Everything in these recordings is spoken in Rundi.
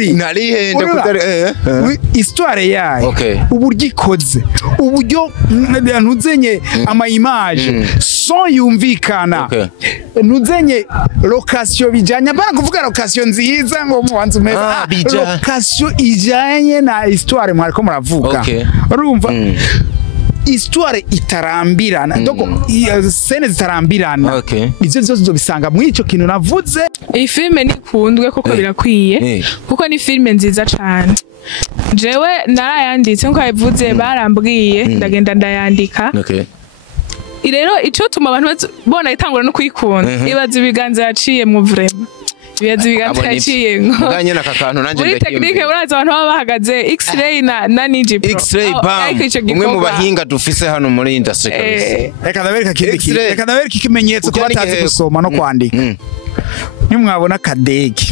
nukuri narihende kutari histoire yayo Okay. uburyo ikoze uburyo ntuzenye ama image son yumvikana Okay. ntuzenye location bijanye bana kuvuga location nziza ngo mubanze meza location ijanye na histoire mwariko muravuga Okay. urumva histoire itarambirana donc scène zitarambirana Okay. ivyo byose uzobisanga muri ico kintu navuze. iyi filime nikundwe kuko birakwiye kuko ni filime nziza cyane jewe narayanditse nko yavuze barambwiye ndagenda ndayandika. Okay. Rero ico tuma abantu bona itangura no kuyikunda ibaza ibiganza yaciye mu vrema ibibaza ibiganza yaciye ngo nganye nakakantu nanje muri technique buraza abantu baba bahagaze x-ray na ninja pro x-ray bam umwe mu bahinga dufise hano muri industry kabisa. Reka ndabereka kindi reka ndabereka ikimenyetso ko batazi gusoma no kwandika nimwabona kadege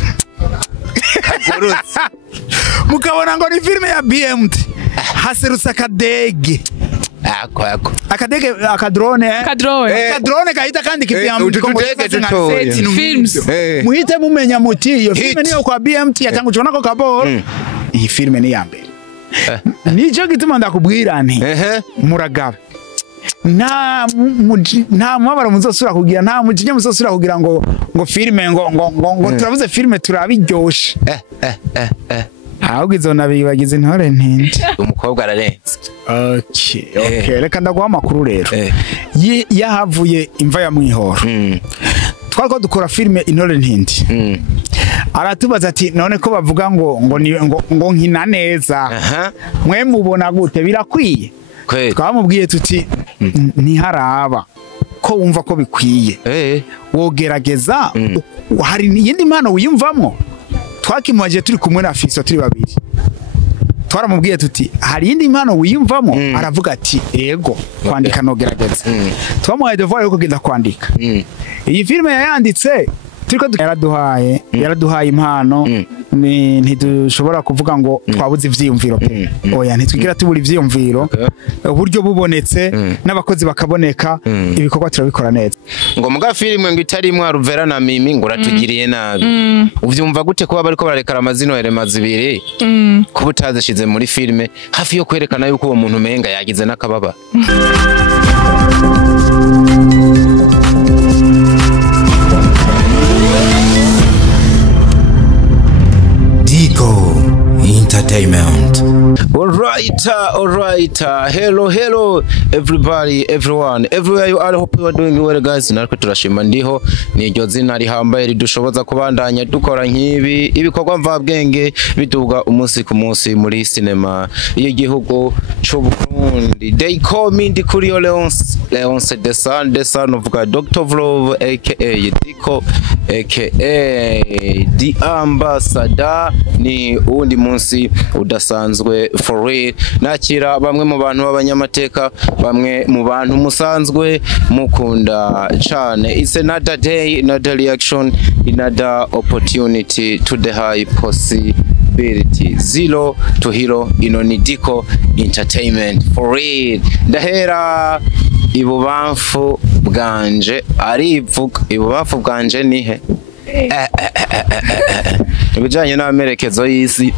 mukabona ngo ni filime ya BMT haserutse kadege ako akadrone kahita kandi films muhite mumenya muti iyo filime niyo kwa BMT yatangujwe nako kaboro iyi filime ni yambere nico gituma ndakubwira nti muragabe nta mubabaro muzosura kugira nta mujinya muzosura kugira ngo filime ngo turavuze filime turabiryoshe ahubwo izo nabibagize intore ntindi umukobwa ararenze. Okay reka ndaguha amakuru rero yahavuye imva ya mwihoro twariko dukora filime intore ntindi aratubaza ati none ko bavuga ngo nkina neza mwe mubona gute birakwiye twamubwiye tuti ntiharaba ko wumva ko bikwiye wogerageza hari iyindi mpano wiyumvamwo. Twakimuhaje turi kumwe na Fiso turi babiri twaramubwiye tuti hari indi mpano wiyumvamo aravuga ati yego kwandika no gerageza twamuhaye devoir yo kugenda kwandika iyi filime yayanditse turiko yaraduhaye impano ntidushobora kuvuga ngo twabuze ivyiyumviro pe oya ntitwigira tubura ivyiyumviro uburyo bubonetse n'abakozi bakaboneka ibikorwa turabikora neza ngo muga filime ngo itari mwa Ruvera na Mimi ngo ratugiriye nabi uvyumva gute kuba bariko barekara amazino yaremaze ibiri kuba utazishize muri filime hafi yo kwerekana yuko uwo muntu menga yagize nakababa. DICO Entertainment. Alright. Hello, everybody, everyone, everywhere you are. Hope you are doing well, guys. Nariko turashima ndiho niryo zina rihambaye ridushoboza kubandanya dukora nkibi ibikorwa mvabwenge biduga umunsi ku munsi muri cinema y'igihugu c'u Burundi. They call me Ndikuriyo Leonce the son of God, Dr. Vlove aka DICO aka the ambassador. Ni uwundi munsi udasanzwe for real nakira bamwe mu bantu b'abanyamateka bamwe mu bantu musanzwe mukunda cyane. It's another day, another reaction, another opportunity to the high possibility. Zero to hero ino ni DICO Entertainment for real. Ndahera ibubamfu bwanje arivuga ibubamfu bwanje nihe ibijanye n'amerekezo y'isi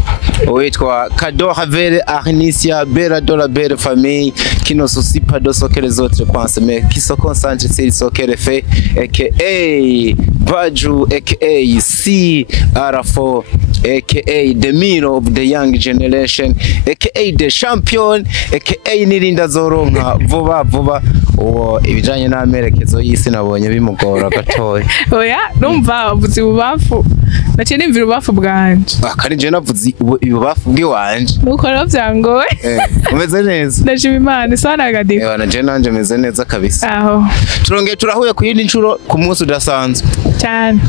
witwa Kado Havere Arnisia Bera de la belle famille qui ne soucie pas de ce que les autres pensent mais qui se concentre sur ce qu'elle fait aka Baju aka C Arafo aka the mirror of the young generation aka the champion aka Nirinda Zoronka vuba uwo ibijanye n'amerekezo y'isi nabonye bimugora gatoya. Oya numva ubuzi bubafu naciye nimvira ububafu bwanje akari je navuze ububafu bw'iwanje nuko rero byangoye umeze neza ndashima Imana sana gadiko ewa nanje nanje meze neza kabisa aho turongeye turahuye ku yindi ncuro ku munsi udasanzwe cyane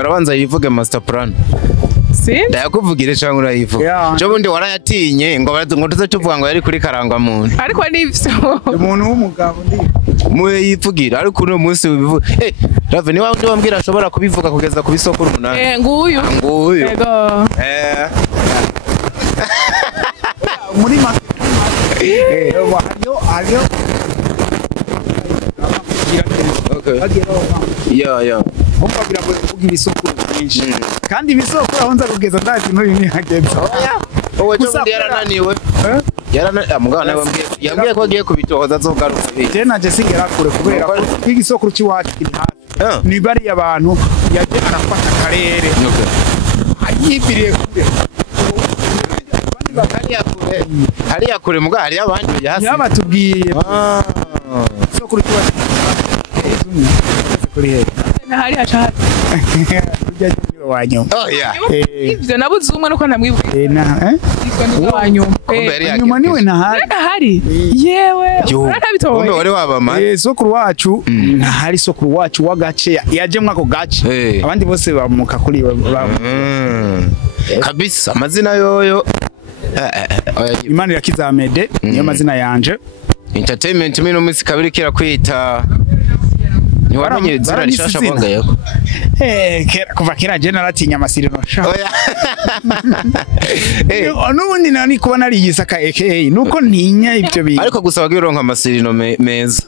urabanza yivuge master plan ndayakuvugire cyangwa urayivuga cyo bundi warayatinye ngo tuze tuvuga ngo yari kuri karangwa muntu ariko nivyo umuntu w'umugabo ndi muye yivugira ariko uno munsi wivuga Rave ni wandi wambwira ashobora kubivuga kugeza ku bisoko umunani nguyu yego muri ma hariyo okay yeah umbabira ngo kuvuga ibisoko nyinshi kandi ibisokura aho nza kugeza ndazi n'uyu nihageze wowe cyo ndi yarananiwe mugabo nawe yambwiye ko agiye kubitohoza azogaruka je naje sigera kure kubera ko igisokuru cy'iwacu kiri hafi ni bari abantu yaje arafata akarere ayibiriye kure hariya kure mugabo hariya abandi hasi yabatubwiye isokuru cy'iwacu kuri he hari hashaka wanyuma ivyo nabuze umwe nuko ntamwibuka na wanyuma nyuma niwe ntahari yewe urabitoye wari wabama sokuru wacu ntahari sokuru wacu wagace yaje mwako gace abandi bose bamuka kuri kabisa amazina yoyo Imana irakizamede niyo mazina yanje entertainment mino musi kabiri kira kwita ntiwamenye zira rishasha bongayeko kuva kera je naratinya amasirino nubundi nani kubona ari yisaka aka nuko ntinya ibyo bintu ariko gusa bagironka amasirino meza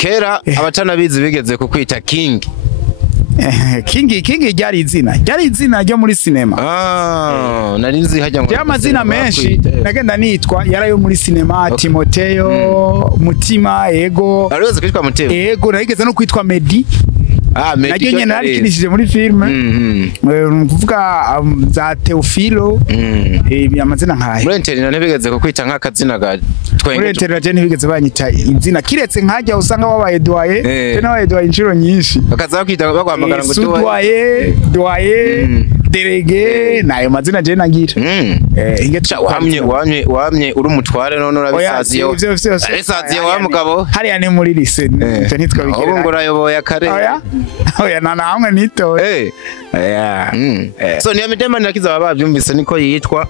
kera abatana bizi bigeze ku kwita king ryari izina ryo muri sinema nari nzi hajya ngo amazina menshi nagenda nitwa yarayo muri sinema Timoteyo Mutima Ego ariweze kwitwa Mutima Ego narigeze no kwitwa Medi Medi nyene narikinishije muri filme kuvuga za Teofilo amazina nkaye muri internet nabigeze ko kwita nk'akazina ga muri internet je ntibigeze banyita izina kiretse nkajya usanga wabaye doye tena wabaye doye inshuro nyinshi bakaza kwita bagwamagara ngo doye derege nayo mazina je nagira ingeca wamye uri umutware none urabisaziye arisaziye wa mugabo hariya ni muri lise cyo nitwabikira ubu ngurayoboye akare oya nana hamwe nitoye so niyo midema nakiza babyumvise niko yitwa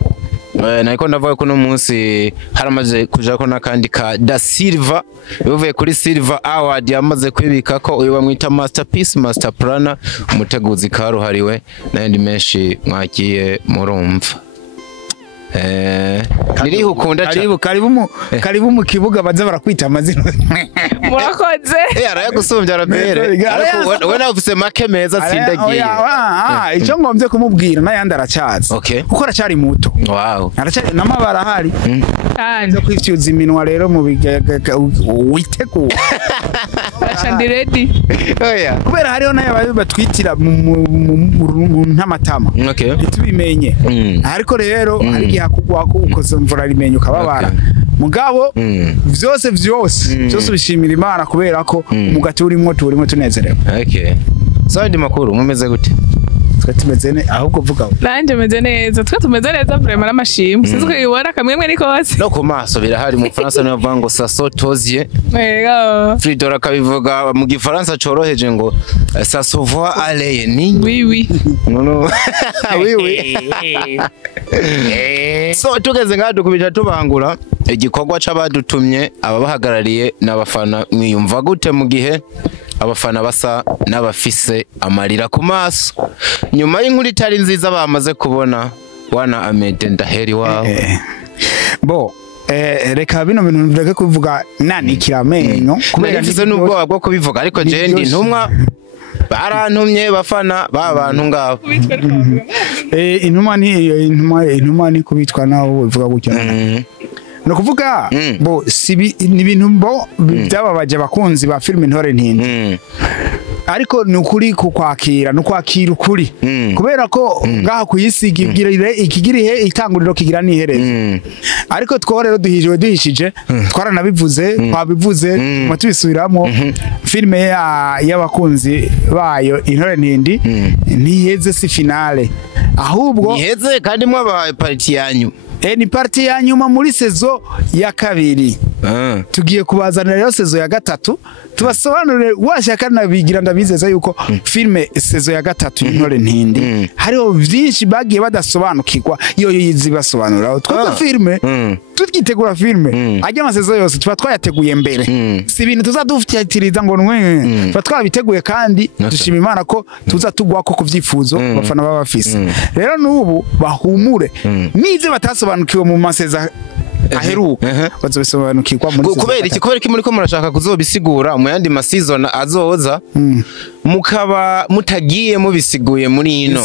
nako ndavuga ko no munsi haramaze kujako nakandi ka Da Silva bivuye kuri Silva Award yamaze kwibika ko uyu bamwita masterpiece master planner umuteguzi karuhariwe n'andi menshi mwagiye murumva niri hukunda karibu mu kibuga baza barakwita amazina murakoze arayagusumbya arabere ariko we navuze make meza sindagiye icyo ngombye kumubwira nayandi aracaza kuko aracari muto aracari namabara hari kandi kwifyuza iminwa rero mu witegura ndi ready kubera hariho nayo batwitira mu ntamatama ntitubimenye ariko rero hari gihe kugwako ukoze mvura rimenye ukababara mugabo byose bishimira Imana kubera ko mugati urimo tunezerewe Sandi makuru mumeze gute tumeze neza ahubwo vuga nanje meze neza tumeze neza vraiment n'amashimwe sinzi ko yibona kamwe ni kose no ku maso birahari mu Faransa no bavuga ngo ça sautosier Fridora kabivuga mu gifaransa coroheje ngo ça se voit aller ni oui no so tugeze ngado kubita tubangura igikorwa c'abadutumye ababahagarariye n'abafana mwiyumva gute mu gihe abafana basa n'abafise amarira ku maso nyuma y'inkuru itari nziza bamaze kubona wana Amede ndaheri wawe bo reka bino bintu ndeke kuvuga nanikira amenyo kubera ngize n'ubwoba bwo kubivuga ariko je ndi ntumwa barantumye bafana babantu ngabo intumwa ni kubitwa nawo bivuga gutyo no kuvuga bo sibi ni ibintu bo byababaje abakunzi ba filime Intore Ntindi ariko nukuri kukwakira nukwakira ukuri kubera ko ngaha kuyisigirire ikigirihe itanguriro kigira nihereze ariko two rero duhishije twaranabivuze twabivuze matubisubiramo filime y'abakunzi bayo Intore Ntindi ntiheze si finale ahubwo ntiheze kandi mwabaye party yanyu ni party ya nyuma muri sezo ya kabiri tugiye kubazanira rero sezo ya gatatu tubasobanurire washaka nabigira ndabizeza yuko filme sezo ya gatatu Intore Ntindi hariho byinshi bagiye badasobanukirwa iyo yizi basobanura twebwe filme tugitegura filme ajya amasezo yose tuba twayateguye mbere si ibintu tuzadufitiriza ngo nwe tuba twabiteguye kandi dushima Imana ko tuza tugwa ko kuvyifuzo bafana baba bafise rero nubu bahumure nize batasobanukiwe mu maseza aheruka bazobisobanukirwa muri kubera iki muri ko murashaka kuzobisigura mu yandi season azoza mukaba mutagiye mubisiguye muri ino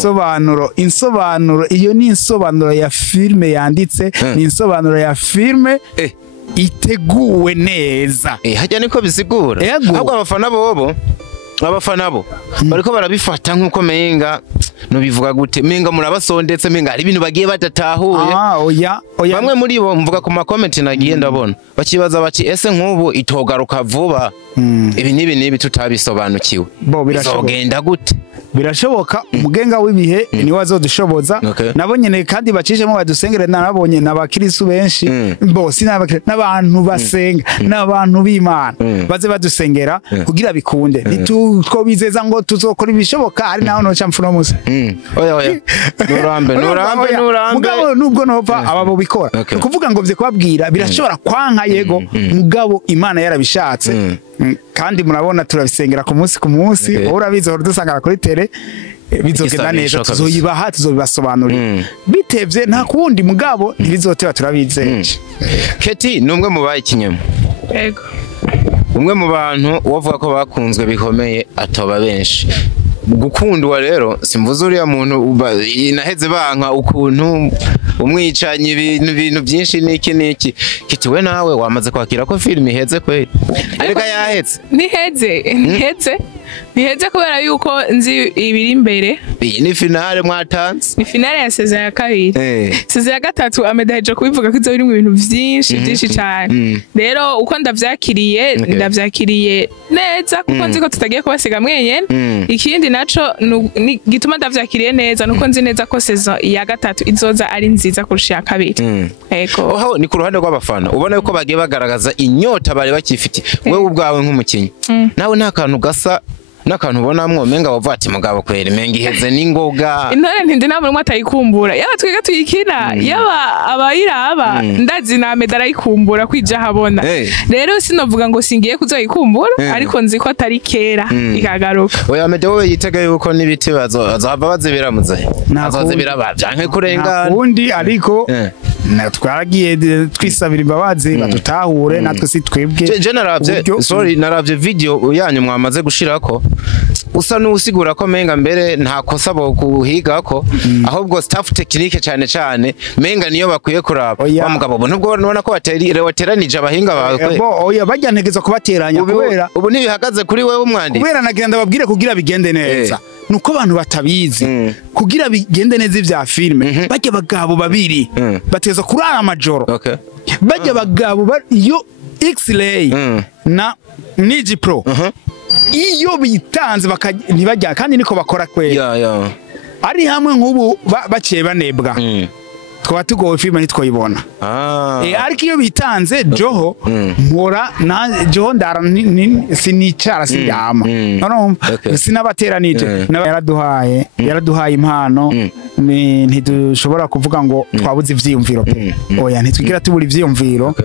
insobanuro iyo ni insobanuro ya filme yanditse ni insobanuro ya filme iteguwe neza hajya niko bisigura ahubwo abafana bo bariko barabifata nkuko menga no bivuga gute menga murabasondetse menga ari ibintu bagiye badatahuye oya bamwe muri bo mvuga ku ma comment nagiye ndabona bakibaza bati ese nkubu itogaruka vuba ibi nibi tutabisobanukiwe bizogenda gute birashoboka umugenga w'ibihe ni wazodushoboza nabo nyene kandi bacishemo badusengere nabonye n'abakirisu benshi bose n'abantu basenga n'abantu b'Imana baze badusengera kugira bikunde nitwo bizeza ngo tuzokora ibishoboka ari naho no camfuna musa oya nurambe mugabo nubwo nova ababo bikora kuvuga ngo bye kubabwira birashobora kwanka yego mugabo Imana yarabishatse kandi murabona turabisengera ku munsi urabizo dusangara kuri tele bizogenda neza tuzoyibaha tuzobibasobanurira bitevye nta kundi mugabo ntibizoteba turabizeje Keti numwe mu bayikinyemo yego umwe mu bantu wavuga ko bakunzwe bikomeye atoba benshi gukundwa rero simvuze uriya muntu naheze banka ukuntu umwicanye ibintu byinshi niki kitiwe nawe wamaze kwakira ko film iheze kweli areka yahetse niheze kubera yuko nzi ibiri imbere ni finale mwatanze ni finale ya saison ya kabiri saison ya gatatu amedaje kubivuga ko izo biri mu bintu byinshi cyane rero uko ndavyakiriye neza kuko nzi ko tutagiye kubasiga mwenyene ikindi naco gituma ndavyakiriye neza nuko nzi neza ko saison ya gatatu izoza ari nziza kurusha ya kabiri yego oho ni ku ruhande rw'abafana ubona yuko bagiye bagaragaza inyota bari bakifite wewe ubwawe nk'umukinyi nawe nta kantu gasa nakantu ubonamwo menga bavuga ati mugabo kwera menga iheze n'ingoga intore ntindi nta muntu atayikumbura yaba twiga tuyikina yaba abayiraba ndazi na medara yikumbura kwija habona rero sinovuga ngo singiye kuzoyikumbura ariko nzi ko atari kera ikagaruka oya mede wowe yitega yuko nibiti bazava bazibiramuze azazibira bavyanke kurengana undi ariko twaragiye twisabira imbabazi badutahure natwe si twebwe je naravye video yanyu mwamaze gushirako usa n'usigura ko menga mbere nta kosa bo kuhigako ahubwo staff technique cyane menga niyo bakwiye kuraba bamugabo bo nubwo nona ko wateranije abahinga bawe oya bajya ntegeza kubateranya kubera ubu nibihagaze kuri wewe umwandi kubera nagenda babwire kugira bigende neza nuko abantu batabizi kugira bigende neza ivya filme bajya bagabo babiri bateza kurara amajoro bajya bagabo iyo X-ray na Niji Pro iyo bitanze ntibajya kandi niko bakora kwera ari hamwe nk'ubu baciye banebwa twaba tugowe filime ntitwoyibona ariko iyo bitanze joho mpora joho ndara sinicara sindyama sinabateranije yaraduhaye impano ntidushobora kuvuga ngo twabuze ivyiyumviro oya ntitwigira tubura ivyiyumviro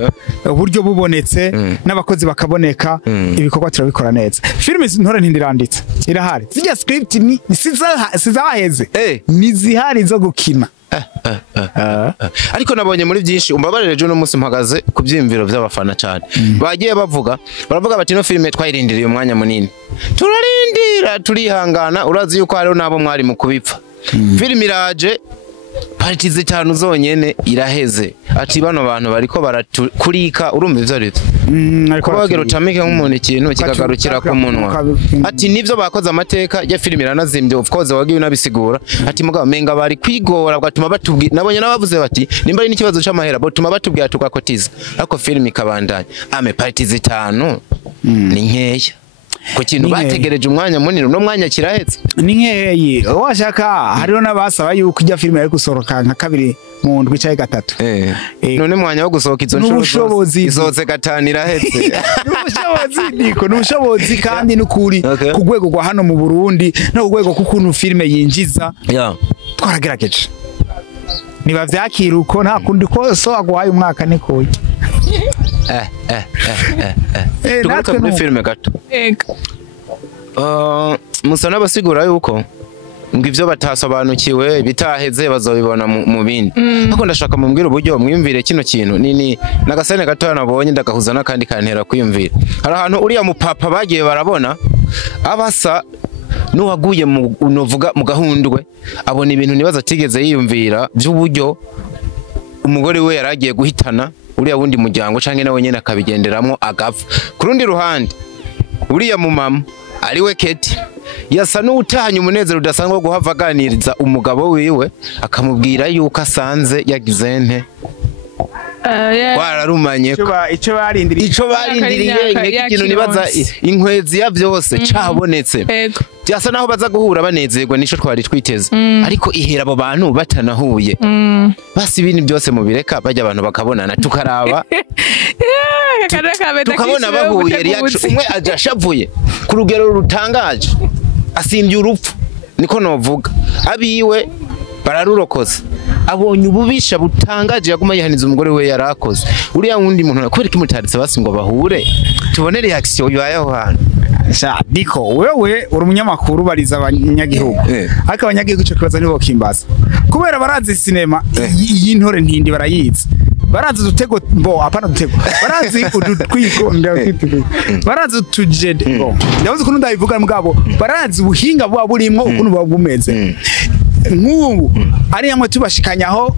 uburyo bubonetse n'abakozi bakaboneka ibikorwa turabikora neza filime intore ntindi iranditse irahari zijya script ni sizaheze ni zihari zo gukina ariko nabonye muri byinshi umbabarire jo no munsi mpagaze ku byimviro by'abafana cyane bagiye baravuga bati no filime twayirindiriye umwanya munini turarindira turihangana urazi yuko hariho nabo mwari mu kubipfa filime iraje parti zitanu zonyene iraheze ati bano bantu bariko barakurika urumva ivyo ari ariko bagero utamike nk'umuntu ikintu kikagarukira ku munwa ati nivyo bakoze amateka ya filime iranazimbye of course wagiye unabisigura ati mugabo menga bari kwigora bgatuma batubwira nabonye nabavuze bati nimba ari n'ikibazo c'amahera botuma batubwira tugakotiza ariko filime ikabandanya parti zitanu ni nkeya ko kintu bategereje umwanya munini no mwanya kirahetse ni nkeyi washaka hariho nabasaba yuko ijya filime ari gusoroka nka kabiri mu ndwi cyaye gatatu none mwanya wo gusohoka izo nshuro izotse gatanu irahetse n'ubushobozi kandi n'ukuri ku rwego rwa hano mu Burundi no ku rwego kukuntu filime yinjiza twaragerageje niba vyakira uko nta kundi ko so agwaye umwaka nikoye tugaruka muri filime gato musa n'abasigura yuko ngo ivyo batasobanukiwe bitaheze bazobibona mu bindi ariko ndashaka mumbwira uburyo mwiyumvire kino kintu nini nagasane gato nabonye ndagahuza nakandi kantera kwiyumvira hari ahantu uriya mupapa bagiye barabona abasa nuwaguye unovuga mu gahundwe abona ibintu nibaza atigeze yiyumvira by'uburyo umugore we yaragiye guhitana uriya wundi muryango canke nawe nyene akabigenderamo agapfa ku rundi ruhande uriya mu mama ari we Keti yasa n'utahanye umunezero udasanzwe guhava aganiriza umugabo wiwe akamubwira yuko asanze yagize nte wararumanye ico barindiriye ikintu nibaza inkwezi ya byose cabonetse byasa naho baza guhura banezerwa nico twari twiteze ariko ihera abo bantu batanahuye basi ibintu byose mu bireka bajya abantu bakabonana tukaraba tukabona bahuye umwe aja ashavuye ku rugero rutangaje asimbye urupfu niko novuga abiwe bararurokoza abonye ububisha butangaje yaguma yihaniza umugore we yarakoze uriya wundi muntu kubera kimutaritse basi ngo bahure tubone reaction yayo hano DICO wewe uri umunyamakuru bariza abanyagihugu ariko abanyagihugu cyo kibaza nibo kimbaza kubera barazi sinema y'intore ntindi barayizi barazi dutego bo apana dutego barazi udutwiko barazi tujede ndavuze ko ndabivuga mugabo barazi ubuhinga bwa burimwo ukuntu babumeze nk'ubu ari yamwe tubashikanyaho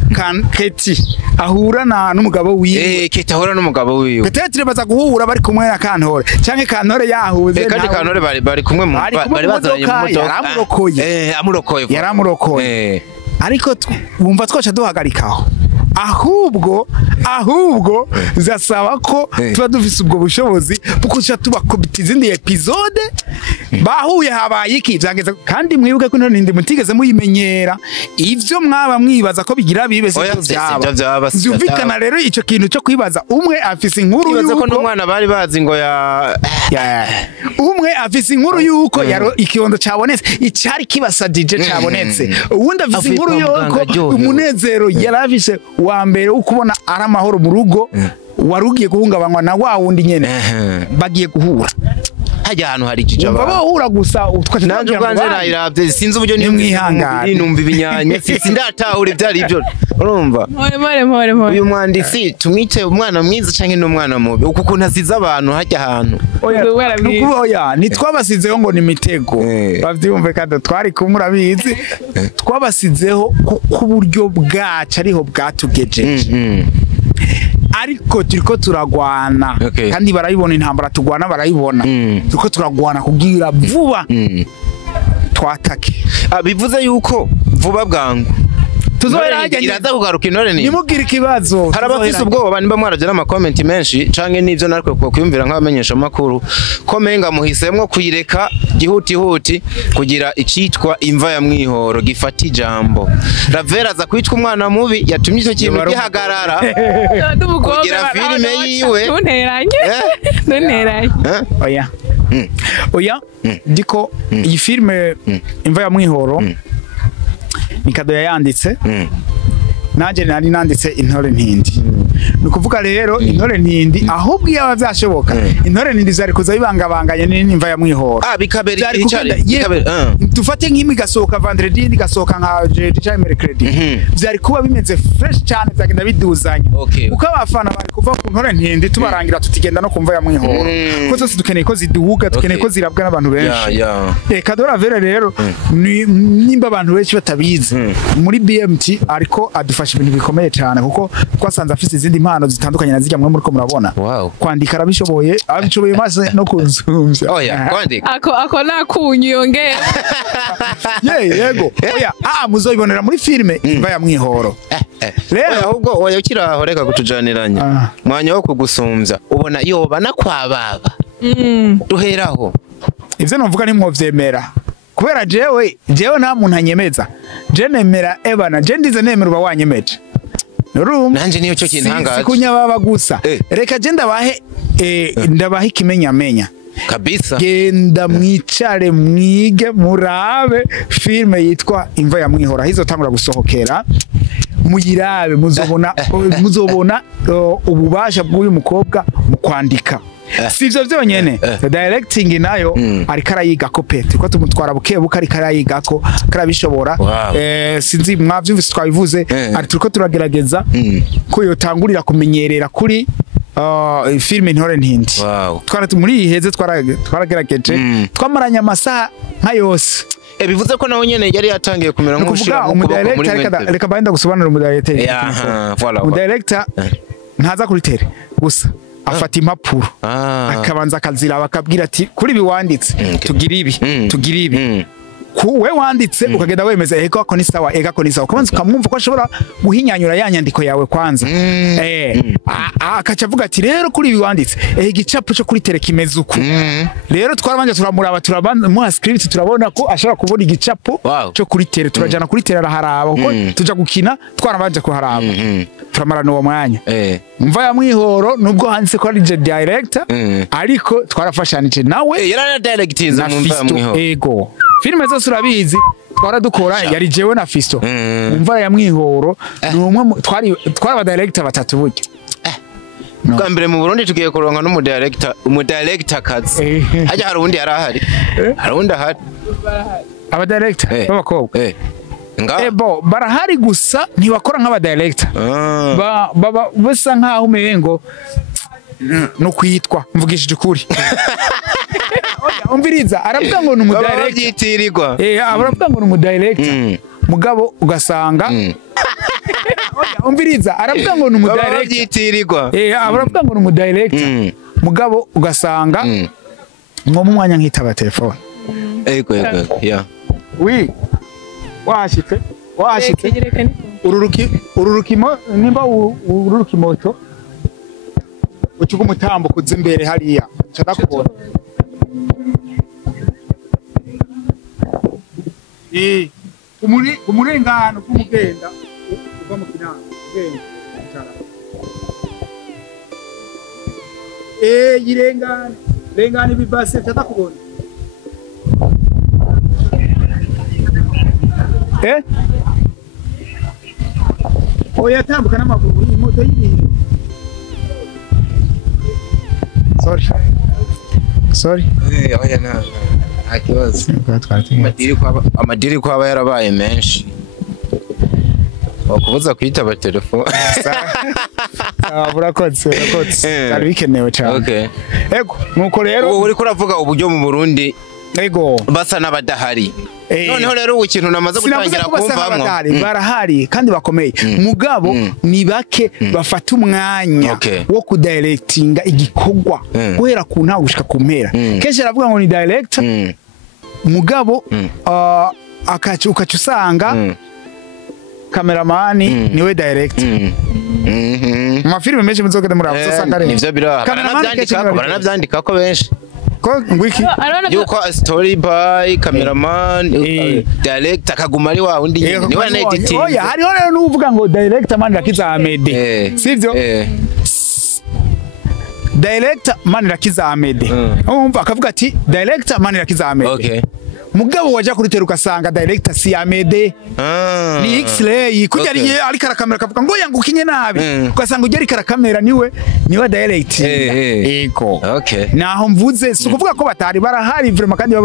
Keti ahura n'umugabo wiwe Keti ahura n'umugabo wiwe Petete baza guhura bari kumwe na Kantore canke Kantore yahuze kandi Kantore bari kumwe bari bazanye mu modoka yaramurokoye ariko wumva twacha duhagarikaho ahubwo zasaba ko tuba dufise ubwo bushobozi bukuca tubakubita izindi episode bahuye habaye iki byageze kandi mwibuke ko ntindi mutigeze muyimenyera ivyo mwaba mwibaza ko bigira bibe se byaba byumvikana rero ico kintu cyo kwibaza umwe afise inkuru yuko ko n'umwana bari bazi ngo umwe afise inkuru yuko ikibondo cabonetse icari kibasadije cabonetse uwundi afise inkuru yuko umunezero yaravise wa mbere ukubona ari amahoro mu rugo warugiye guhungabanywa na wa wundi nyene bagiye guhura hajya ahantu hari cijaba bahura gusa nanje ubwanje nayiravye sinzi uburyo ni mwihangane numva ibinyanye sindatahura ivyari ibyo urumva mpore uyu mwanditsi tumwite umwana mwiza canke n'umwana mubi uko kuntu asize abantu hajya ahantu oya nitwabasizeho ngo ni mitego bavyumve kandi twari kumurabizi twabasizeho ku buryo bwacu ariho bwatugejeje ariko turiko turagwana kandi barayibona intambara tugwana barayibona turiko turagwana kugira vuba twatake bivuze yuko vuba bwangu tuzohera iraza kugaruka intore ni nimugira ikibazo harabafise ubwoba nimba mwaraje n'ama comment menshi canke nivyo nariko kwiyumvira nk'abamenyesha makuru komenga muhisemwo kuyireka gihuti kugira icitwa imva ya mwihoro gifata ijambo Ravera za kwitwa umwana mubi yatumye icyo kintu gihagarara kugira filime yiwe nteranye oya DICO iyi filime imva ya mwihoro nikado yanditse nanje nari nanditse intore ntindi nukuvuga rero intore ntindi ahubwo yaba byashoboka intore ntindi zari kuza bibangabanganye n'imva ya mwihoro bikabera dufate nk'imi gasoka vendredi gasoka nka jeudi cyangwa mercredi byari kuba bimeze fresh cyane byagenda biduzanya uko abafana bari kuva ku ntore ntindi tubarangira tutigenda no kumva ya mwihoro ko zose dukeneye ko ziduhuga dukeneye ko zirabwa n'abantu benshi kadora vere rero nimba abantu benshi batabizi muri BMT ariko adufasha ibintu bikomeye cyane kuko twasanze afite izindi mpano zitandukanye na zijya mwe muri ko murabona kwandika arabishoboye abishoboye maze no kunzumvya kwandika ako nakunyu yongeye yego oya muzoyibonera muri filime imva ya mwihoro rero ahubwo oya ukiraho reka kutujaniranya mwanya wo kugusumvya ubona yoba nakwababa duheraho ivyo novuga ni mwovyemera kubera jewe nta muntu anyemeza je nemera ebana je ndize nemerwa wanyemeje nanje niyo cyo kintangaje sikunyababa gusa reka je ndabaha ikimenyamenya kabisa genda mwicare mwige murabe filme yitwa imva ya mwihora hizo tangura gusohokera muyirabe muzobona ububasha bw'uyu mukobwa mu kwandika sivyo vyonyene directing nayo ariko arayiga ko pe turiko tumutwara buke buke ariko arayiga ko karabishobora sinzi mwavyumvise twabivuze ari turiko turagerageza ko yotangurira kumenyerera kuri filime Intore Ntindi twaratu muri iheze twaragerageje twamaranya amasaha nka yose bivuze ko nawe nyene yari yatangiye kumera nk'ushira mu director reka baenda gusobanura mu director mu director ntaza kuri tele gusa afata impapuro akabanza akazira bakabwira ati kuri biwanditse tugira ibi we wanditse ukagenda wemeza ego ko ni sawa kubanza ukamwumva ko ashobora guhinyanyura ya nyandiko yawe kwanza akaca avuga ati rero kuri biwanditse igicapo cyo kuri tele kimeze uku rero twarabanje turamuraba mu script turabona ko ashobora kubona igicapo cyo kuri tele turajana kuri tele araharaba kuko tuja gukina twarabanje kuharaba turamarana uwo mwanya mva ya mwihoro nubwo handitse ko ari director ariko twarafashanije nawe yarana directinze mu mva mwihoro ego filime zose urabizi twaradukora yari jewe na Fisto umva ya mwihoro numwe twari aba director batatu buryo bwa mbere mu Burundi tugiye kuronka no mu director kazi haje hari undi yarahari hari undi ahari aba director b'abakobwa bo barahari gusa ntibakora nk'aba director basa nkaho umengo no kwitwa mvugishije ukuri umviriza aravuga ngo ni umudirector aravuga ngo ni umudirector mugabo ugasanga umviriza aravuga ngo ni umudirector aravuga ngo ni umudirector mugabo ugasanga mwo mu mwanya nkitaba telefone ego wi washitse ururukimo nimba ururukimoto ucuga umutambo kuza imbere hariya ndakubona umurengano k'umugenda uva mu kinama yirengane ibibase ndakubona oya tambuka n'amaguru iyi moto y'ibintu sorry oya na akibazo amadiri kwaba yarabaye menshi wakubuza kwitaba telefone burakoze ari bikenewe cyane ego nuko rero uri kuravuga uburyo mu Burundi ego basa n'abadahari noneho rero ikintu namaze gutangira kumvamwo barahari kandi bakomeye mugabo ni bake bafata umwanya wo kudirectinga igikorwa guhera ku ntago gushika ku mpera kenshi aravuga ngo ni director mugabo ukaca usanga kameramani niwe director mu mafilime menshi muzogenda muri abo usanga rero nivyo baranavyandika ko benshi ko ngwiki yuko story by cameraman director kaguma ari wa undi nyine niwe na editing oya hariho rero n'uvuga ngo director Manirakiza Ahmed sivyo director Manirakiza Ahmed umva akavuga ati director Manirakiza Ahmed mugabo waje kuri tele ugasanga director si Ahmed ni X-ray kujya ari karakamera kavuga ngo yangukinye nabi ugasanga ujya ari karakamera niwe direct ego naho mvuze sukuvuga ko batari barahari vraiment kandi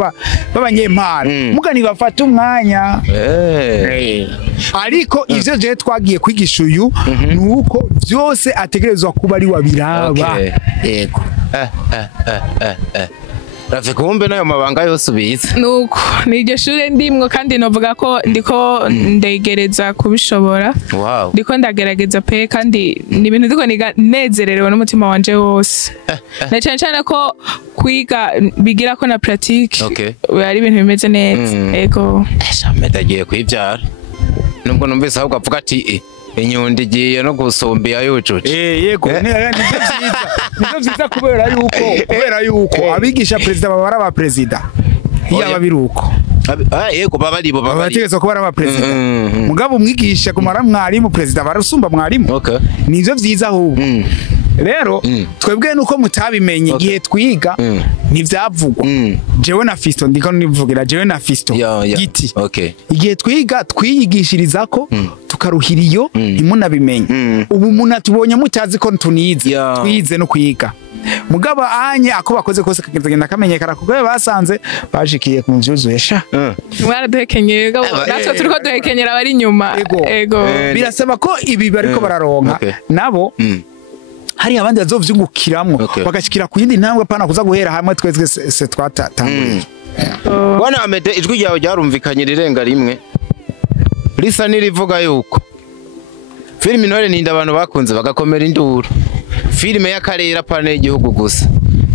babanyempara mugani bafata umwanya ariko ivyo je twagiye kwigisha uyu nuko byose ategerezwa kuba ari wabiraba ego Rafiki kumbe nayo mabanga yose ubizi nuko niryo shure ndimwo kandi novuga ko ndiko ndegereza kubishobora ndiko ndagerageza pe kandi ni ibintu ndiko nezererewe n'umutima wanje wose na cyane ko kwiga bigira ko na pratique ari ibintu bimeze neza ego metagiye kwivyara nubwo numvise ahubwo avuga ati inyundi giye no gusombiya yucuce yego nivyo vyiza kubera yuko abigisha president babara ba president yaba biruko yego babari bategetse ko bara ba president mugabo umwigisha kumara mwarimu president barasumba mwarimu nivyo vyiza ahubwo rero twebwe nuko mutabimenye gihe twiga ntivyavugwa jewe na Fisto ndiko nivugira jewe na Fisto giti igihe twiga twiyigishirizako tukaruhiriyo imunabimenye ubu umuntu atubonye mutazi ko tunize twize no kwiga mugaba anye ako bakoze kose kagenda kamenyekana kuko basanze bashikiye ku vyuzuye sha mwaraduhekenyeye natwe turiko duhekenyera abari inyuma ego birasaba ko ibi bariko bararonka nabo hari abandi bazovyungukiramwo bagashikira ku yindi ntambwe pana kuza guhera hamwe twese se twatanguriye Bwana Amede ijwi ryawe ryarumvikanye rirenga rimwe risa nirivuga yuko filime Intore Ntindi abantu bakunze bagakomera induru filime y'akarere apana y'igihugu gusa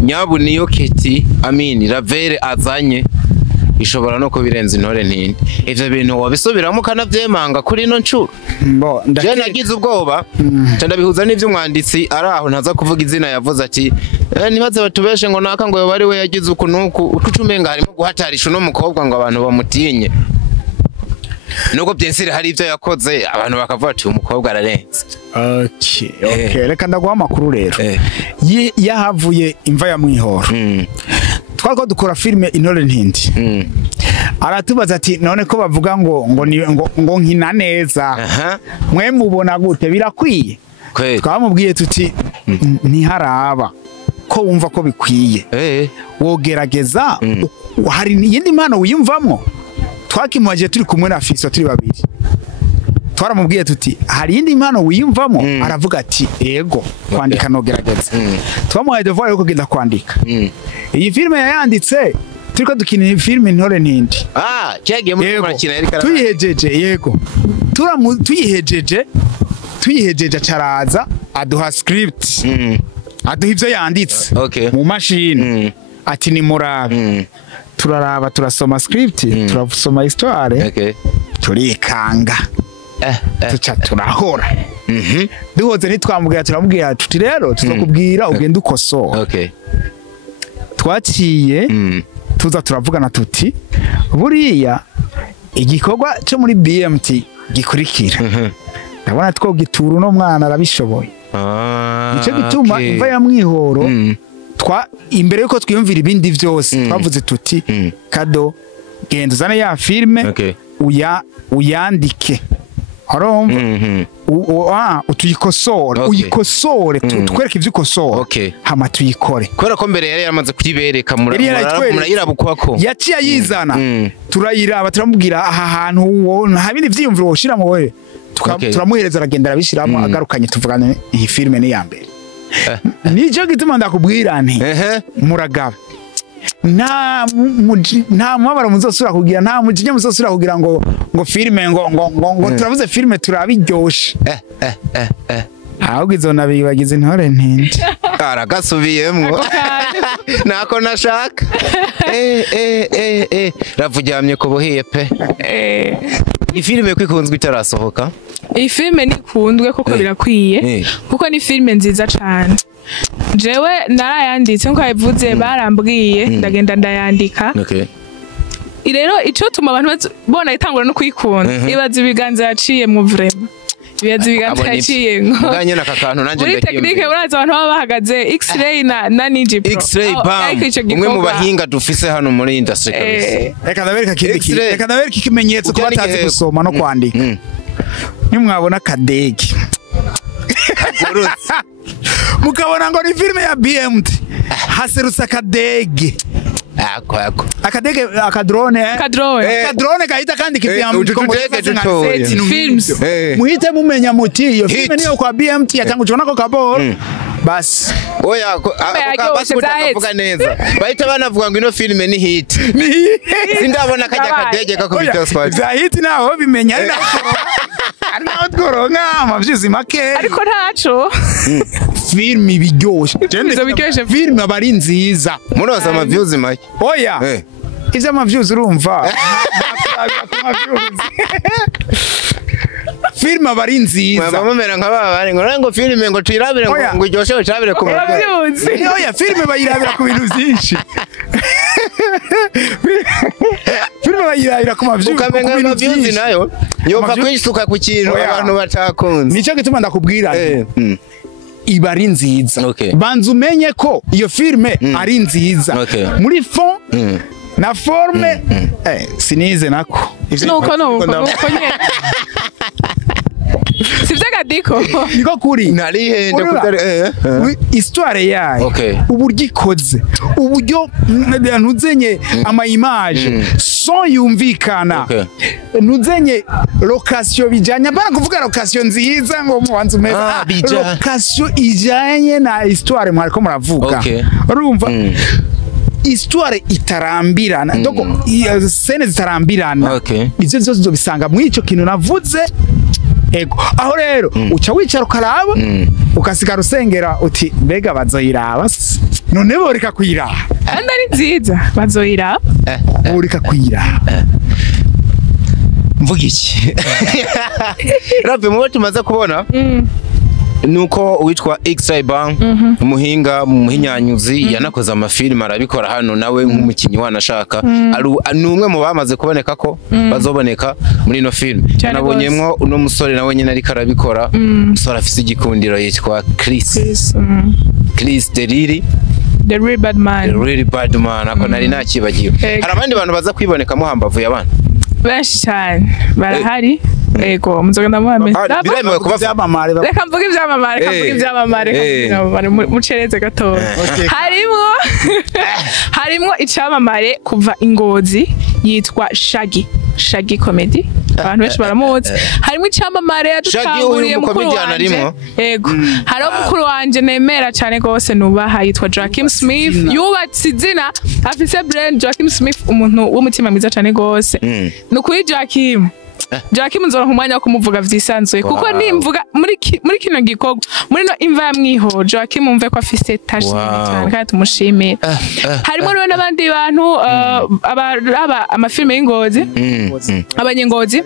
nyabu niyo Keti Amini Ravere azanye ishobora no kubirenza Intore Ntindi ivyo bintu wabisubiramo kanavyemanga kuri no ncuro je nagize ubwoba ndabihuza n'ivyo umwanditsi ari aho ntaza kuvuga izina yavuze ati nibaze batubeshe ngo naka ngo bari we yagize ukunuku utucumenga harimo guhatarisha no mukobwa ngo abantu bamutinye nuko byensire hari ivyo yakoze abantu bakavuga ati umukobwa ararenze okay reka ndaguha amakuru rero yahavuye imva ya mwihoro twako dukora filime Intore Ntindi aratubaza ati none ko bavuga ngo nkina neza mwe mubona gute birakwiye twamubwiye tuti ntiharaba ko wumva ko bikwiye wogerageza hari yindi mpano wiyumvamwo twakimuhaje turi kumwe na Fiso turi babiri twaramubwiye tuti hari yindi mpano wiyumvamo aravuga ati ego kwandika no gerageza twamuhaye devoir yo kugenda kwandika iyi filime yayanditse turiko dukina filime Intore Ntindi cyagiye mu kurakina yari tuyihejeje yego tuyihejeje caraza aduha script aduha ivyo yanditse mu mashini ati ni murabe turaraba turasoma script turasoma histoire turikanga tuca turahora duhoze nitwamubwira turamubwira tuti rero tuzokubwira ugenda ukosora twaciye tuza turavugana tuti buriya igikorwa cyo muri BMT gikurikira ndabona twogitura no mwana arabishoboye nico gituma imva ya mwihoro imbere yuko twiyumvira ibindi vyose twavuze tuti kado genda uzane ya filme uyandike uyikosore tukwereke ivyo ukosora hama tuyikore kubera ko mbere yari yamaze kuribereka murayirabukwako yaciye ayizana turayiraba turamubwira aha hantu habindi vyiyumviro woshiramo wewe turamuhereza aragenda arabishiramo agarukanye tuvugane iyi filime ni ya mbere nico gituma ndakubwira nti muragaba nta mubabaro muzosura kugira nta mujinya muzosura kugira ngo filime ngo turavuze filime turabiryoshe ahubwo izo nabibagize Intore Ntindi aragasubiyemwo nako nashaka ravuryamye ku buhiye pe iyi filime kwikunzwe itarasohoka iyi filime nikundwe kuko birakwiye kuko ni filime nziza cyane jewe narayanditse nko yavuze barambwiye ndagenda ndayandika rero ico tuma abantu bona itangura no kuyikunda ibaza ibiganza yaciye mu vrema ibibaza ibiganza yaciye nganye nakakantu nanje muri technique uraza abantu baba bahagaze X-ray na Ninja Pro X-ray umwe mu bahinga dufise hano muri industry kabisa reka ndabereka kindi reka ndabereka ikimenyetso ko batazi gusoma no kwandika nimwabona akadege mukabona ngo ni filime ya BMT haserutse akadege akadege akadrone kahita kandi films muhite mumenya muti iyo filime niyo kwa BMT yatangujwe nako kaboro basi oya basi utavuga neza bahita banavuga ngo ino filime ni hit sindabona kajya kadege kakubita spot za hit naho bimenya ari naho tworonka amavyizi make ariko ntaco filime ibiryoshe filime abari nziza muroza amaviews make oya ivyo amaviews urumva filime abari nziza bamumera nk'ababari ngo filime ngo tuyirabire ngo iryoshe ucabire ku maviews oya filime bayirabira ku bintu byinshi filime bayirabira ku maviews ukamenga amaviews nayo yova kwisuka ku kintu abantu batakunze nico gituma ndakubwira iba ari nziza banza umenye ko iyo filime ari nziza muri fond na forme sinize nako nuko nyene sivyo ga DICO niko kuri narihende kutari histoire yayo Okay. uburyo ikoze uburyo ntuzenye ama image son yumvikana Okay. ntuzenye location bijanye bana kuvuga location nziza ngo mubanze meza location ijanye na histoire mwariko muravuga Okay. urumva histoire itarambirana donc scène zitarambirana Okay. ivyo byose uzobisanga muri ico kintu navuze ego aho rero uca wicara ukaraba ukasigara usengera uti mbega bazoyiraba none boreka kuyiraba kandi ari nziza bazoyiraba boreka kuyiraba mvuga iki Rabe mu tumaze kubona nuko witwa X-Ray Bang umuhinga mu muhinyanyuzi yanakoze amafilm arabikora hano nawe nk'umukinyi wanashaka ari umwe mu bamaze kuboneka ko bazoboneka muri no film nabonyemwo uno musore nawe nyine ariko arabikora musore afise igikundiro yitwa Chris The Really Bad Man ako nari nakibagiwe hari abandi bantu baza kwiboneka mu hambavu y'abana benshi cyane barahari ego muzogenda muhambe biremewe kuba byamamare reka mvuge ibyamamare mucereze gato harimo icamamare kuva Ingozi yitwa Shaggy comedy abantu benshi baramuzi harimo icamamare yadutanguriye mukuru wanje ego hariho mukuru wanje nemera cyane gose nubaha yitwa Joachim Smith yubatse izina afise brand Joachim Smith umuntu w'umutima mwiza cyane gose nukuri Joachim nzoronka umwanya wo kumuvuga vyisanzuye kuko nimvuga muri kino gikorwa muri no imva ya mwiho Joachim mumve ko afise tashi cyane kandi tumushimira harimo rero n'abandi bantu aba amafilme y'Ingozi abanyengozi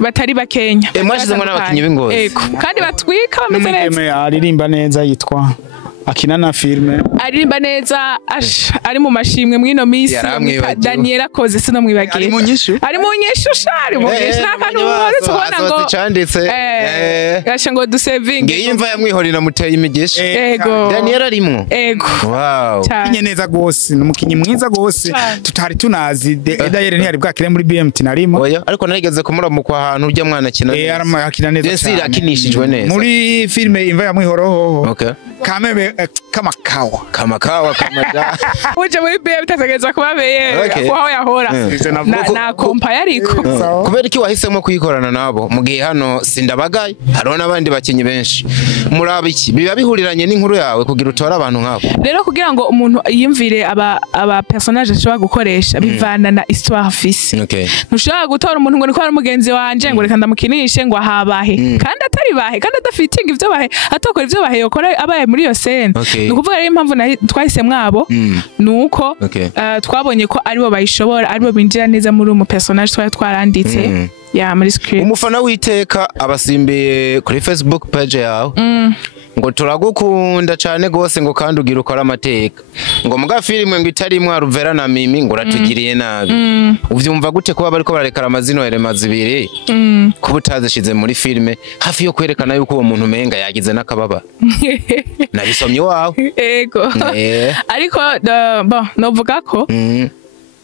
batari bakenya mwashize ngo n'abakinyi b'Ingozi kandi batwika bameze neza aririmba neza yitwa akina na filme aririmba neza ari mu mashimwe mwino misi Daniela koze sino mwibagiye ari mu nyishu n'akantu bari kubona ngo cyanditse gasha ngo dusevinge ngiyimva yamwihorera muteye imigisha ego Daniela arimo wow kinye neza gose n'umukinyi mwiza gose tutari tunazi Dayere ntiyari bwakire muri BMT narimo oya ariko narigeze kumuramukwa ahantu urya mwana kina akina neza cyane akinishijwe neza muri filme imva ya mwihoroho okay kameme kamakawa uje muri BM tategeza kubabeye aho yahora na kompa yariko kubera iki wahisemo kuyikorana nabo mugihe hano sindabagaye hariho n'abandi bakinyi benshi muraba iki biba bihuriranye n'inkuru yawe kugira utora abantu nkabo rero kugira ngo umuntu yimvire aba personage ashobora gukoresha bivana na histoire afise ntushobora gutora umuntu ngo niko ari umugenzi wanje ngo reka ndamukinishe ngo ahabahe kandi atari bahe kandi adafitinga ivyo bahe atokora ivyo bahe yokora abaye muri yo scene nukuvuga rero impamvu twahise mwabo nuko twabonye ko aribo bayishobora aribo binjira neza muri umu personage twari twaranditse ya muri script umufana witeka abasimbiye kuri Facebook page yawe ngo turagukunda cyane gose ngo kandi ugira ukora amateka ngo muga filime ngo itari mwa Ruvera na Mimi ngo ratugiriye nabi uvyumva gute kuba bariko barekara amazino yere mazibiri kuba utazishize muri filime hafi yo kwerekana yuko uwo muntu menga yagize nakababa nabisomye wawe ego ariko novuga ko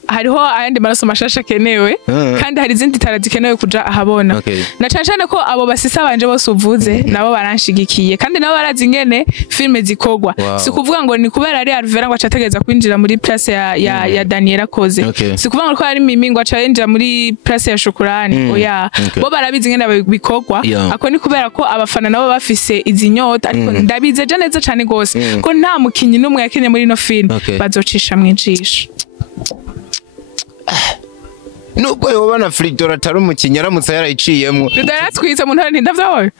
hariho ayandi maraso mashasha kenewe kandi hari izindi tara zikenewe kuja ahabona na cyane ko abo basisa banje bose uvuze nabo baranshigikiye kandi nabo barazi ingene filme zikogwa si kuvuga ngo ni kubera ari Ruvera ngo acategeza kwinjira muri place ya Daniela koze si kuvuga ngo ari Mimi ngo acayenjira muri place ya Shukurani oya bo barabizi ingene bikogwa ako ni kubera ko abafana nabo bafise izinyota ariko ndabize je neza cyane gose ko nta mukinyi numwe yakenye muri no film bazocisha mwijisho nubwo yoba na Frigidor atari umukinnyi aramutse yarayiciyemo yaratwitse mu ntare ntindavyawe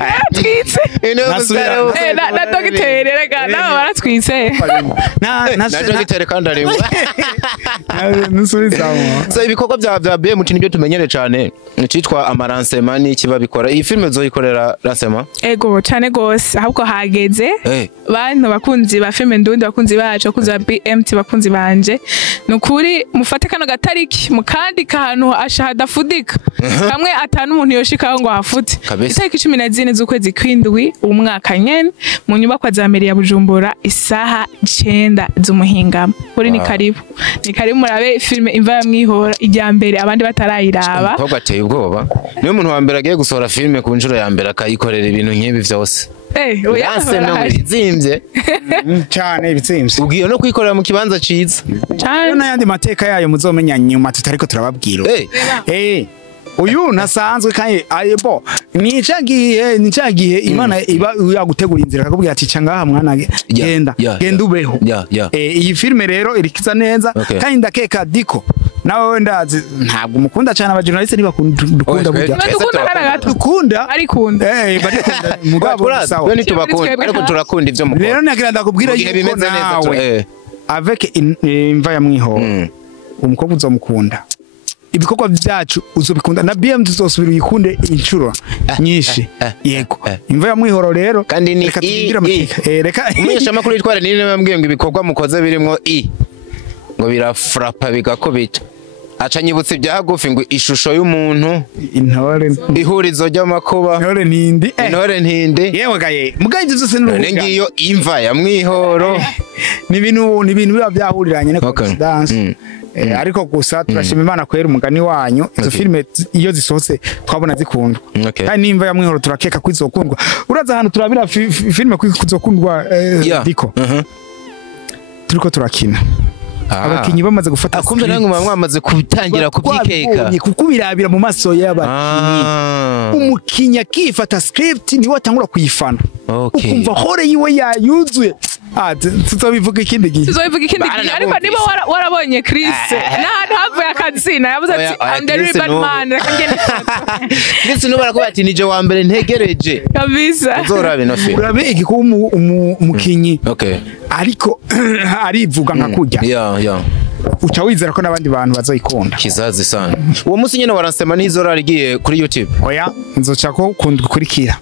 yaratwitse na dogiteri rega nabo baratwitse na dogiteri kandi arimo nusubizamo so ibikorwa bya BMT nibyo tumenyere cyane nicitwa amaransema ni kiba bikora iyi filme zoyikorera ransema ego cyane gose ahubwo hageze bantu bakunzi ba filme ndundi bakunzi bacu bakunzi ba BMT bakunzi banje nukuri mufate kano gatariki mukandi kantu ashahada fudika kamwe atanu umuntu yoshikaho ngo hafute itariki 14 8 z'ukwezi kw'indwi umwaka nyene mu nyubakwa za meri ya Bujumbura isaha 9 z'umuhingamo kuri ni karibu murabe filme imva ya mwihora ijya mbere abandi batarayiraba ko gateye ubwoba niyo umuntu wa mbere agiye gusohora filme ku njuro ya mbere akayikorera ibintu nk'ibi vyose oya bizimvye cyane bizimvye ugiye no kwikorera mu kibanza ciza cyane n'ayandi mateka yayo muzomenya nyuma tutariko turababwira uyu nasanzwe kandi ayebo nicagihe Imana iba yagutegura inzira akakubwira ati cangaha mwana genda ubeho iyi filme rero irikiza neza kandi ndakeka DICO nawe ndazi ntabwo mukunda cyane abajournaliste ntibakunda burya dukunda barikunda mugabo sawa ntitubakunda ariko turakunda ivyo mukora rero nagira ndakubwira yuko nawe avec imva ya mwihoro umukobwa uzomukunda ibikorwa byacu uzobikunda na BM tuzosubira uyikunde inshuro nyinshi yego imva ya mwihoro rero kandi ni reka umwisha makuru yitware nini bambwiye ngo ibikorwa mukoze birimo ngo birafrapa bigakobita aca nyibutse byahagufi ngo ishusho y'umuntu intore ihurizo ry'amakuba intore ntindi yewe gaye mugaye zose ngiyo imva ya mwihoro ni ibintu biba byahuriranye ne coincidence ariko gusa turashima Imana kwera umugani wanyu izo filme iyo zisohotse twabona zikundwa kandi nimva ya mwihoro turakeka kwizokundwa uraza hano turabira filme kwizokundwa DICO turiko turakina abakinyi bamaze gufata akumve nangu mwamaze kubitangira kubyikeka kuko birabira mu maso y'abakinyi umukinya kifata script ni watangura kuyifana ukumva hore yiwe yayuzuye tuzobivuga ikindi gihe ariko niba warabonye Chris n'ahantu havuye akazina yavuze ati I'm the real bad man Chris no barakuba ati nije wa mbere ntegereje kabisa uzorabe no fi urabe igikumu umukinyi ariko arivuga nka kurya uca wizera ko nabandi bantu bazoyikunda kizazi sana uwo musi nyene waransema n'izora rigiye kuri YouTube oya nzoca ko kundwa kurikira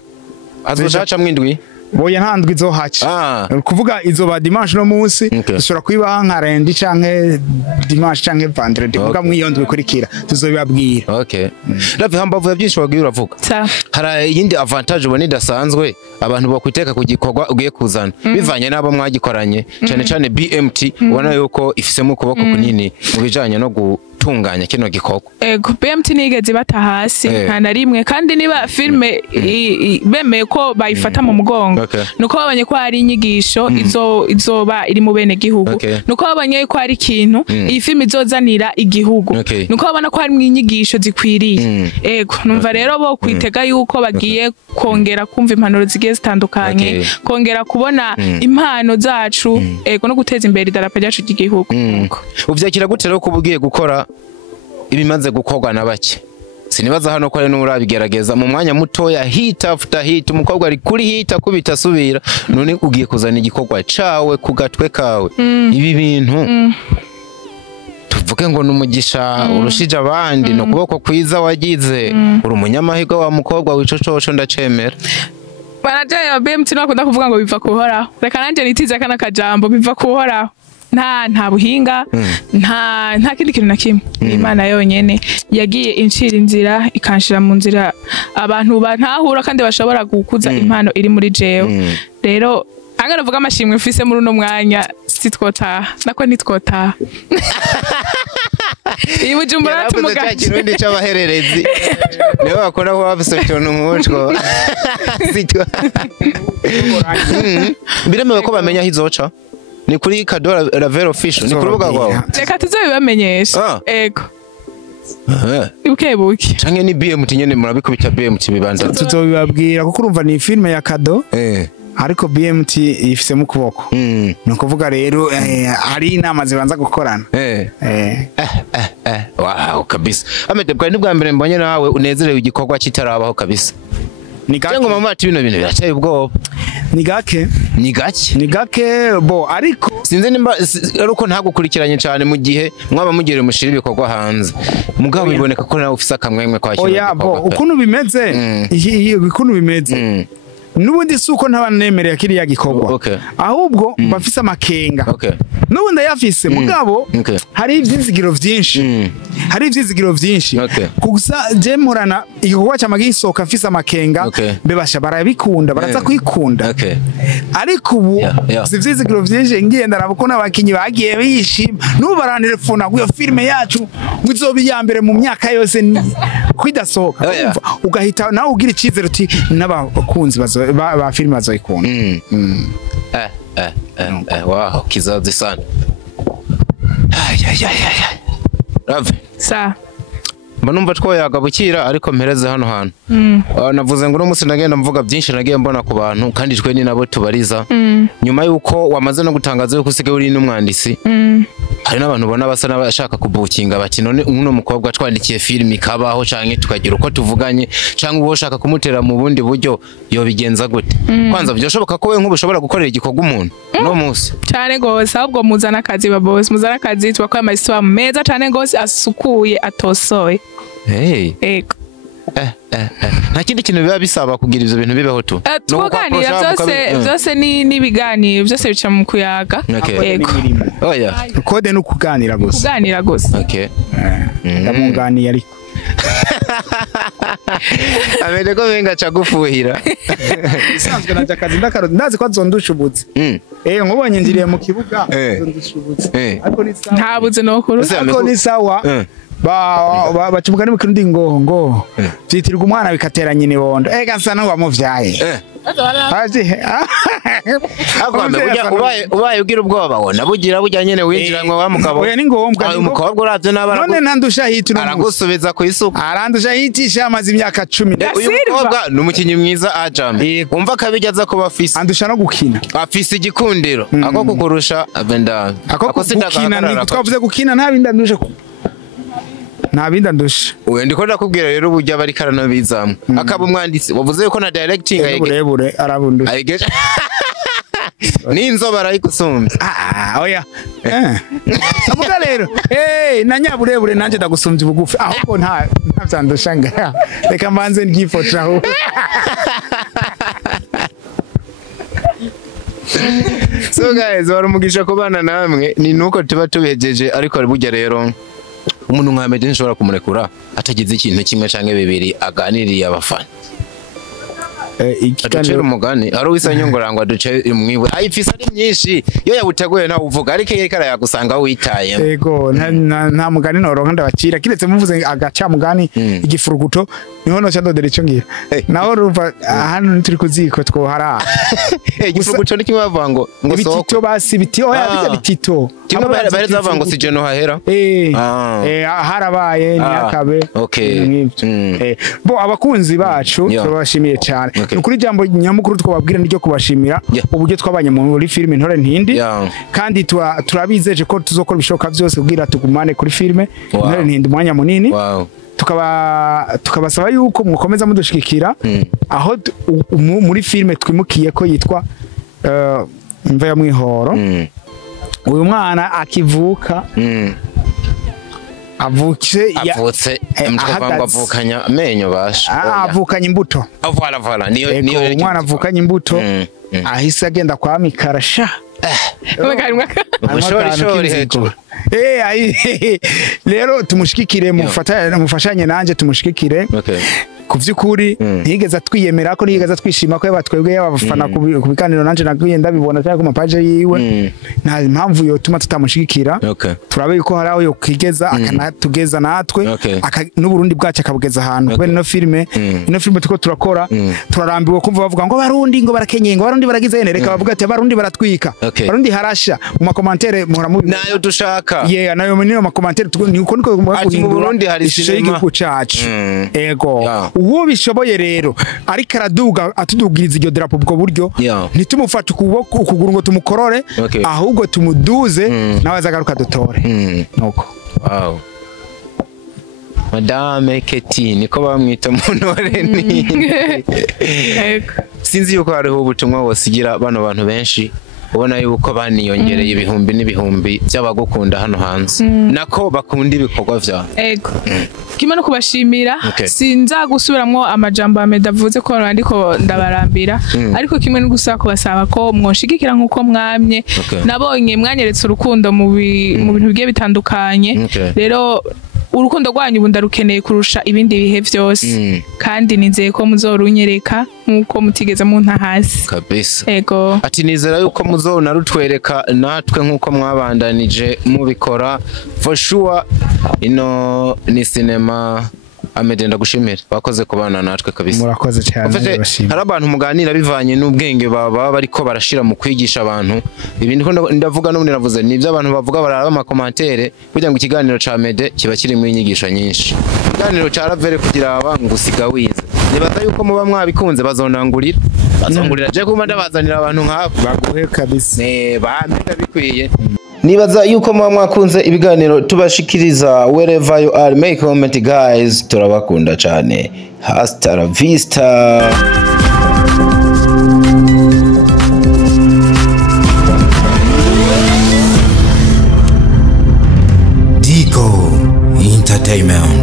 azocaca mwindwi boya ntandwi zohaca kuvuga izoba dimanche no munsi dushobora kwibaha nka rendi canke dimanche canke vendredi kuvuga mwiyondwe kurikira tuzobibabwira Ravi hambavu yavyinshi wagiye uravuga hari yindi avantage ubone idasanzwe abantu bakwiteka ku gikorwa ugiye kuzana bivanye nabo mwagikoranye cyane cyane BMT ubona yuko ifisemo ukuboko kunini mu bijanye no gutunganya kino gikorwa BMT nigeze bata hasi nta na rimwe kandi niba filme bemeye ko bayifata mu mugongo nuko babanye ko hari inyigisho izoba iri mu bene gihugu nuko babanye ko hari ikintu iyi filme izozanira igihugu nuko babona ko hari inyigisho zikwiriye numva rero bo kwitega yuko bagiye kongera kumva impanuro zigiye zitandukanye kongera kubona impano zacu no guteza imbere idarapo ryacu ry'igihugu uvyakira gute rero kubugiye gukora ibimaze gukorwa na bake sinibaza hano ko ari n'urabigerageza mu mwanya mutoya hit after hit umukobwa ari kuri hit akubita asubira none ugiye kuzana igikorwa cawe ku gatwe kawe ibi bintu tuvuge ngo numugisha urushije abandi no kuboko kwiza wagize uri umunyamahirwe wa mukobwa wicococo ndacemera banaje BMT nakunda kuvuga ngo biva kuhora reka nanje nitize kana kajambo biva kuhora nta buhinga nta kindi kintu na kimwe Imana yonyene yagiye incira inzira ikanshira mu nzira abantu bantahura kandi bashobora gukuza impano iri muri jewe rero angana vuga amashimwe mfise muri uno mwanya sitwota nako nitwota iyi Bujumbura tumugaje kirundi c'abahererezi niyo bakora ko bafise cyono nk'uco sitwa biremewe ko bamenya hizoca ni kuri Kadora Ravero Fish ni kurubuga kwawe reka tuzobibamenyesha ego buke canke ni BMT nyene murabikubita BMT bibanza tuzobibabwira kuko urumva ni filme ya Kado ariko BMT ifisemo ukuboko no kuvuga rero hari inama zibanza gukorana wow kabisa amete bwa nibwa mbere mbonye nawe unezerewe igikorwa kitarabaho kabisa ni gake ngo mama ati bino bintu biracaye ubwoba ni gake bo ariko sinze nimba aruko ntagukurikiranye cyane mu gihe mwaba mugire mushira ibikorwa hanze mugabo biboneka ko nawe ufisa kamwemwe kwa oya bo ukuntu bimeze nubundi suko ntabanemerera kiriya gikorwa ahubwo bafise amakenga nubundi yafise mugabo hari ivyizigiro vyinshi kugusa je murana igikorwa cyamagisoka afise amakenga bebasha barabikunda baraza kwikunda ariko ubu ivyizigiro vyinshi ngenda nabako n'abakinyi bagiye bishima nubu barantelefona kuyo filme yacu muzobi ya mbere mu myaka yose kwidasoka ugahita nawe ugira icizero uti n'abakunzi ba filme bazoyikunda wow kizazi sana Rave sa Mbanumva twoyagabukira ariko mpereze hano hantu navuze ngo no musi nagenda mvuga byinshi nagiye mbona ku bantu kandi twe ni nabo tubariza nyuma yuko wamaze no gutangaza yuko usige uri n'umwandisi hari n'abantu bona basa n'abashaka kubukinga bati none uno mukobwa twandikiye film ikabaho canke tukagira uko tuvuganye canke uwo shaka kumutera mu bundi buryo yo bigenza gute kwanza byoshoboka ko we nk'ubushobora gukorera igikorwa umuntu no musi cyane gose ahubwo muzana akazi ba boss muzana akazi tubakora amasitwa meza cyane gose asukuye atosoye ego nta kindi kintu biba bisaba kugira ivyo bintu bibeho tu tuganira byose ni biganiro byose bica mu kuyaga ego oya kode no kuganira gusa ndamunganiye ariko amene ko benga cagufuhira isanzwe naje akazi ndakaroti ndazi ko azondushubutse nkubonye ngiriye mu kibuga azondushubutse ariko ni sawa ntabuze no kuru ariko ni sawa bacimuka ni mukirundi ngo vyitirwa umwana bikatera nyine bondo nsa no wamuvyaye ubaye ugira ubwoba wona bugira burya nyene winjiranwa wa mugabo oya ni ngombwa umukobwa uravye n'abara none ntandusha hiti no aragusubiza ku isuku arandusha hiti amazi imyaka 10 uyu mukobwa numukinyi mwiza ajambe umva kabijyaza kuba afise andusha no gukina afise igikundiro ako kukurusha avenda ako gukina twavuze gukina nta bindi andusha nabinda ndusha uwe ndiko ndakubwira rero burya bari karano bizamwe akaba umwanditsi wavuze yuko na directing burebure arabundusha ayigeje ninzo barayikusumbye oya avuga rero na nyaburebure nanje ndagusumbye bugufi ahubwo nta byandusha nga reka mbanze ngifotra aho so guys barumugisha kubana namwe ni nuko tuba tubejeje ariko burya rero umuntu nka Medeni nshobora kumurekura atagize ikintu kimwe canke bibiri aganiriye abafana ikiganiro umugani ari wisanyongorangwa duce imwiwe ayifisa ari myinshi yo yabuteguye nta uvuga ariko yekara yagusanga witaye yego nta mugani noronka ndabacira kiretse muvuze agaca mugani igifuruguto niho no cyandodera ico ngira naho ruva hano turi kuziko twohara igifuruguto ni kimwe bavango ngo bitito basi biti oya bijya bitito kimwe bareza bavango sijeno hahera harabaye nyakabe bo abakunzi bacu turabashimiye cyane nukuri jambo nyamukuru twababwira niryo kubashimira uburyo twabanye muri filme Intore Ntindi kandi turabizeje ko tuzokora bishoka byose kugira tugumane kuri filme Intore Ntindi mwanya munini tukabasaba yuko mukomeza mudushikira aho muri filme twimukiye ko yitwa Imva ya Mwihoro uyu mwana akivuka avutse mutavanga avukanya amenyo basha avukanye imbuto voilà niyo umwana avukanye imbuto ahise agenda kwa mikarasha shori hejuru rero tumushikikire mufashanye nanje tumushikikire kuvyukuri ntigeze atwiyemera ko ntigeze atwishima ko yabatwebwe y'abafana ku biganiro nanje nagiye ndabibona cyangwa ku mapaje yiwe nta impamvu yo tuma tutamushikira turabe ko hari aho yo kigeza akanatugeza natwe n'uburundi bwacu akabugeza ahantu kubera ino filme tuko turakora turarambiwe kumva bavuga ngo barundi ngo barakenyeye ngo barundi baragize yene reka bavuga ati barundi baratwika barundi harasha mu makomantere muhora nayo dushaka nayo mu makomantere niko mu Burundi hari sinema cacu ego uwo bishoboye rero ariko araduga atudugiriza iryo drapo ubwo buryo ntitumufata ukuguru ngo tumukorore ahubwo tumuduze nawe azagaruka dutore nuko wow Madame Keti niko bamwita mu Ntore Ntindi sinzi yuko hariho ubutumwa wasigira bano bantu benshi ubona yuko baniyongereye ibihumbi n'ibihumbi by'abagukunda hano hanze nako bakunda ibikorwa vyawe ego kimwe no kubashimira sinza gusubiramwo amajambo amedavuze ko ndiko ndabarambira ariko kimwe no gusaba kubasaba ko mwoshigikira nkuko mwamye nabonye mwanyeretse urukundo mu bintu bigiye bitandukanye rero urukundo rwanyu bundarukeneye kurusha ibindi bihe byose kandi nizeye ko muzorunyereka nkuko mutigeza munta hasi kabisa ego ati nizera yuko muzona rutwereka natwe nkuko mwabandanije mubikora for sure ino ni cinema amedenda gushimira bakoze kubana natwe kabisa murakoze cyane bashimira hari abantu muganira bivanye n'ubwenge baba bariko barashira mu kwigisha abantu ibindi ko ndavuga no navuze ni byo abantu bavuga baraba ama commentaire kugira ngo ikiganiro ca Mede kiba kiri mu inyigisho nyinshi ikiganiro ca Ravere kugira abantu gusiga wize nibaza yuko muba mwabikunze bazongurira je kuma ndabazanira abantu nk'abo baguhe kabisa bamega bikwiye nibaza yuko muba mwakunze ibiganiro tubashikiriza wherever you are make comment guys turabakunda cyane hasta la vista DICO Entertainment.